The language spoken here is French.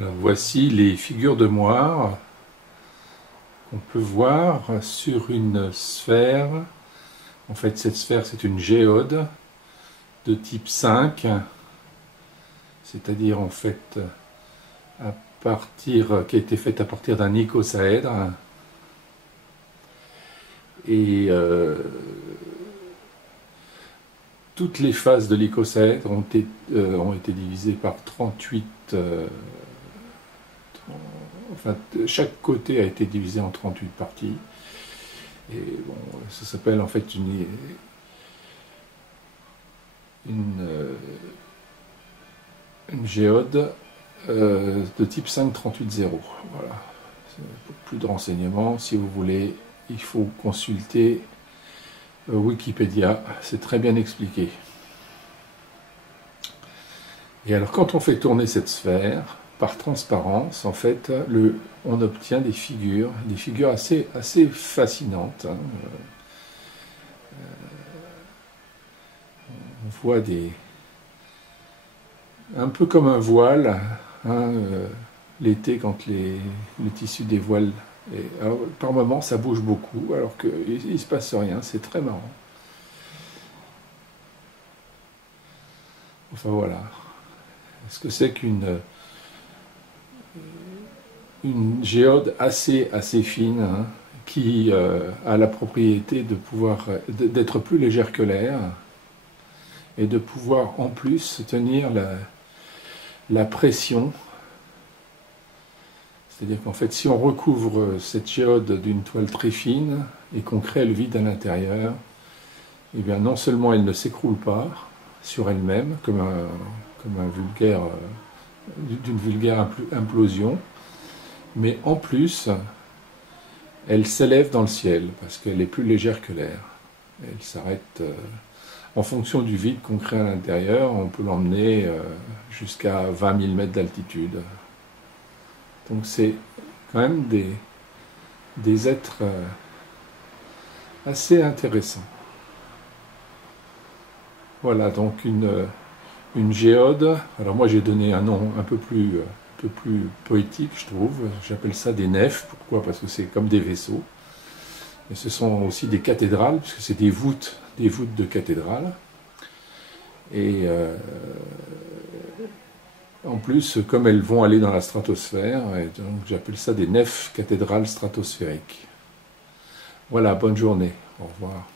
Alors, voici les figures de moire qu'on peut voir sur une sphère. En fait, cette sphère, c'est une géode de type 5, c'est-à-dire en fait qui a été faite à partir d'un icosaèdre. Et toutes les phases de l'icosaèdre ont été divisées par 38. Enfin, chaque côté a été divisé en 38 parties. Et bon, ça s'appelle en fait une géode de type 538-0. Voilà. Pour plus de renseignements, si vous voulez, il faut consulter Wikipédia, c'est très bien expliqué. Et alors quand on fait tourner cette sphère, par transparence, en fait, on obtient des figures assez fascinantes. Hein. On voit un peu comme un voile, hein, l'été quand le tissu des voiles, alors, par moments ça bouge beaucoup, alors qu'il ne se passe rien, c'est très marrant. Enfin voilà. Ce que c'est qu'une géode assez fine, hein, qui a la propriété d'être plus légère que l'air et de pouvoir en plus tenir la pression. C'est-à-dire qu'en fait, si on recouvre cette géode d'une toile très fine et qu'on crée le vide à l'intérieur, eh bien non seulement elle ne s'écroule pas sur elle-même d'une vulgaire implosion, mais en plus, elle s'élève dans le ciel parce qu'elle est plus légère que l'air. Elle s'arrête en fonction du vide qu'on crée à l'intérieur, on peut l'emmener jusqu'à 20 000 mètres d'altitude. Donc c'est quand même des êtres assez intéressants. Voilà, donc une géode. Alors moi j'ai donné un nom un peu plus poétique, je trouve. J'appelle ça des nefs. Pourquoi? Parce que c'est comme des vaisseaux. Et ce sont aussi des cathédrales, puisque c'est des voûtes de cathédrales. Et en plus, comme elles vont aller dans la stratosphère, j'appelle ça des nefs cathédrales stratosphériques. Voilà, bonne journée. Au revoir.